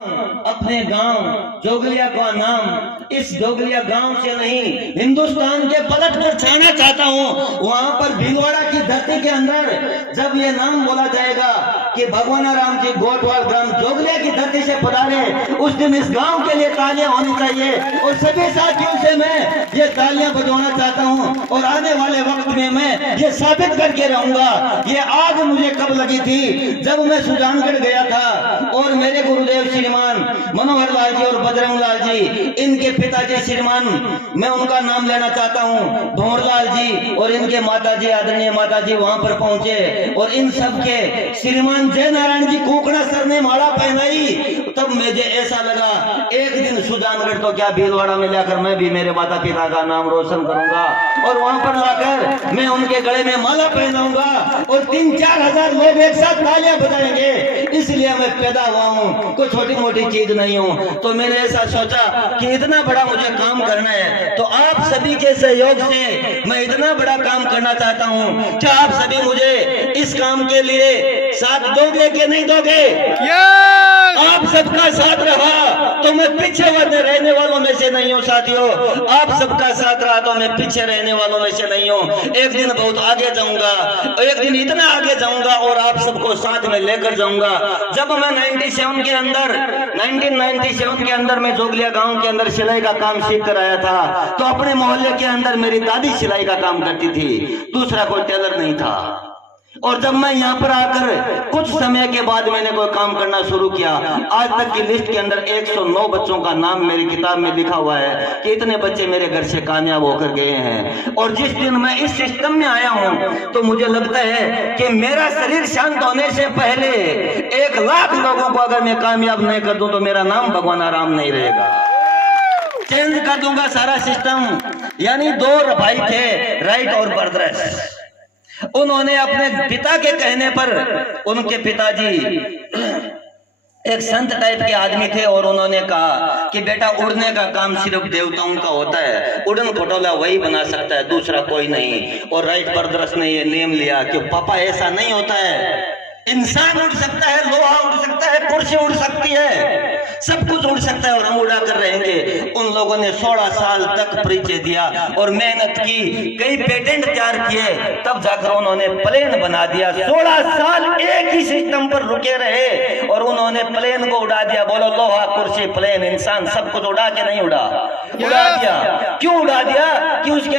अपने गांव जोगलिया का नाम इस जोगलिया गांव से नहीं हिंदुस्तान के पलट कर छाना चाहता हूं। वहां पर भीलवाड़ा की धरती के अंदर जब ये नाम बोला जाएगा कि भगवान राम जी गोटवाल ग्राम जोगलिया की धरती से पधारे, उस दिन इस गांव के लिए तालियां होनी चाहिए। और सभी साथियों से मैं ये तालियां बजाना चाहता हूं और आने वाले वक्त में मैं ये साबित करके रहूंगा। ये आग मुझे कब लगी थी जब मैं सुजानगढ़ गया था और मेरे गुरुदेव श्रीमान मनोहर लाल जी और बजरंग लाल जी, इनके पिताजी श्रीमान, मैं उनका नाम लेना चाहता हूं, भंवरलाल जी, और इनके माताजी आदरणीय माताजी वहां पर पहुंचे और इन सब के श्रीमान जय नारायण जी कोकड़ा सर ने माला पहनाई। तब मुझे ऐसा लगा एक दिन सुजानगढ़ तो क्या भीलवाड़ा में जाकर मैं भी मेरे माता पिता का नाम रोशन करूंगा और वहां पर लाकर मैं उनके गले में माला पहनाऊंगा और 3-4 हजार लोग एक साथ तालियां बजाएंगे। इसलिए मैं पैदा हुआ हूं, कोई छोटी मोटी चीज नहीं हूं। तो मैंने ऐसा सोचा कि इतना बड़ा मुझे काम करना है, तो आप सभी के सहयोग से मैं इतना बड़ा काम करना चाहता हूं। क्या आप सभी मुझे इस काम के लिए साथ दोगे कि नहीं दोगे? आप सबका साथ रहा तो मैं पीछे रहने वालों में से नहीं हूँ साथियों। आप सबका साथ रहा तो मैं पीछे रहने वालों में से नहीं हूँ। एक दिन बहुत आगे जाऊंगा, एक दिन इतना आगे जाऊंगा और आप सबको साथ में लेकर जाऊंगा। जब मैं 1997 के अंदर मैं जोगलिया गांव के अंदर सिलाई का काम सीख कर आया था, तो अपने मोहल्ले के अंदर मेरी दादी सिलाई का काम करती थी, दूसरा कोई टेलर नहीं था। और जब मैं यहाँ पर आकर कुछ समय के बाद मैंने कोई काम करना शुरू किया, आज तक की लिस्ट के अंदर 109 बच्चों का नाम मेरी किताब में लिखा हुआ है कि इतने बच्चे मेरे घर से कामयाब होकर गए हैं। और जिस दिन मैं इस सिस्टम में आया हूँ तो मुझे लगता है कि मेरा शरीर शांत होने से पहले 1 लाख लोगों को अगर मैं कामयाब नहीं कर दूं तो मेरा नाम भगवान राम नहीं रहेगा। चेंज कर दूंगा सारा सिस्टम। यानी 2 भाई थे, राइट और ब्रदर्स। उन्होंने अपने पिता के कहने पर, उनके पिताजी एक संत टाइप के आदमी थे और उन्होंने कहा कि बेटा उड़ने का काम सिर्फ देवताओं का होता है, उड़न खटोला वही बना सकता है, दूसरा कोई नहीं। और राइट ब्रदर्स ने ये नेम लिया कि पापा ऐसा नहीं होता है, इंसान उड़ सकता है, लोहा उड़ सकता है, कुर्सी उड़ सकती है, सब कुछ उड़ सकता है और हम उड़ा कर रहेंगे। उन लोगों ने 16 साल तक परिचय दिया और मेहनत की, कई पेटेंट तैयार किए, तब जाकर उन्होंने प्लेन बना दिया। 16 साल एक ही सिस्टम पर रुके रहे और उन्होंने प्लेन को उड़ा दिया। बोलो, लोहा, कुर्सी, प्लेन, इंसान, सब कुछ उड़ा के नहीं उड़ा दिया। क्यों उड़ा दिया? कि उसके